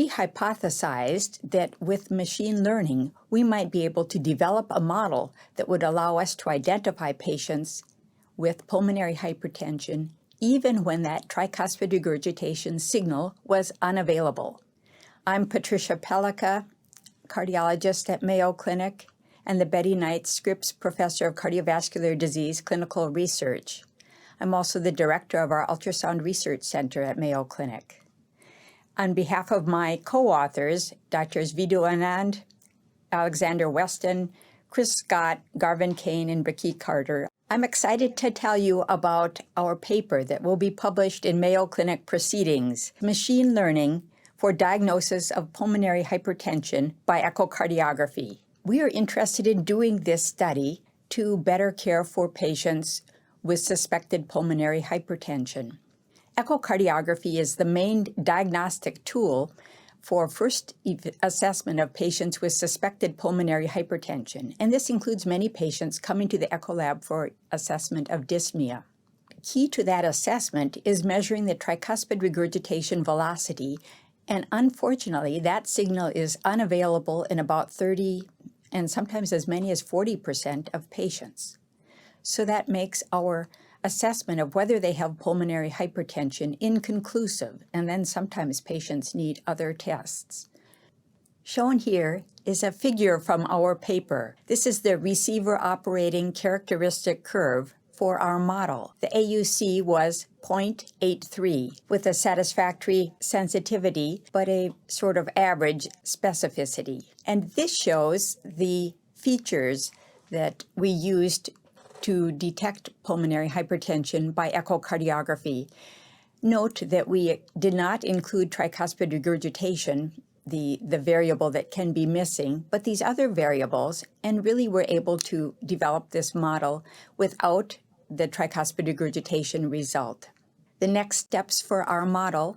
We hypothesized that with machine learning, we might be able to develop a model that would allow us to identify patients with pulmonary hypertension even when that tricuspid regurgitation signal was unavailable. I'm Patricia Pellikka, cardiologist at Mayo Clinic and the Betty Knight Scripps Professor of Cardiovascular Disease Clinical Research. I'm also the director of our Ultrasound Research Center at Mayo Clinic. On behalf of my co-authors, Drs. Vidhu Anand, Alexander Weston, Chris Scott, Garvin Kane, and Ricky Carter, I'm excited to tell you about our paper that will be published in Mayo Clinic Proceedings, Machine Learning for Diagnosis of Pulmonary Hypertension by Echocardiography. We are interested in doing this study to better care for patients with suspected pulmonary hypertension. Echocardiography is the main diagnostic tool for first assessment of patients with suspected pulmonary hypertension, and this includes many patients coming to the echo lab for assessment of dyspnea. Key to that assessment is measuring the tricuspid regurgitation velocity, and unfortunately, that signal is unavailable in about 30 and sometimes as many as 40% of patients. So that makes our assessment of whether they have pulmonary hypertension inconclusive, and then sometimes patients need other tests. Shown here is a figure from our paper. This is the receiver operating characteristic curve for our model. The AUC was 0.83 with a satisfactory sensitivity, but a sort of average specificity. And this shows the features that we used to detect pulmonary hypertension by echocardiography. Note that we did not include tricuspid regurgitation, the variable that can be missing, but these other variables, and really were able to develop this model without the tricuspid regurgitation result. The next steps for our model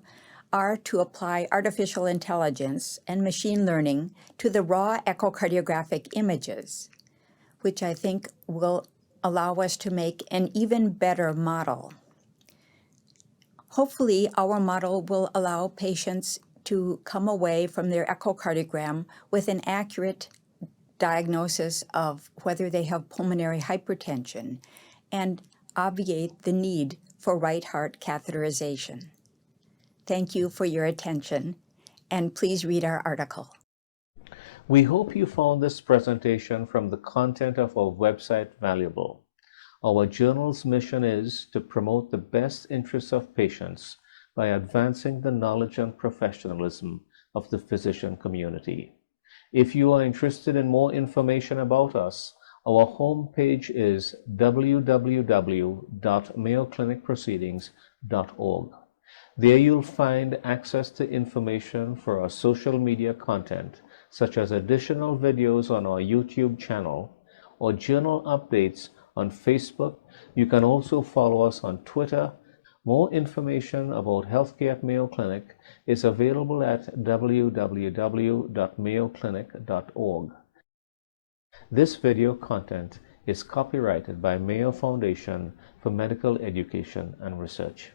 are to apply artificial intelligence and machine learning to the raw echocardiographic images, which I think will allow us to make an even better model. Hopefully, our model will allow patients to come away from their echocardiogram with an accurate diagnosis of whether they have pulmonary hypertension and obviate the need for right heart catheterization. Thank you for your attention, and please read our article. We hope you found this presentation from the content of our website valuable. Our journal's mission is to promote the best interests of patients by advancing the knowledge and professionalism of the physician community. If you are interested in more information about us, our homepage is www.mayoclinicproceedings.org. There you'll find access to information for our social media content, such as additional videos on our YouTube channel or journal updates on Facebook. You can also follow us on Twitter. More information about healthcare at Mayo Clinic is available at www.mayoclinic.org. This video content is copyrighted by Mayo Foundation for Medical Education and Research.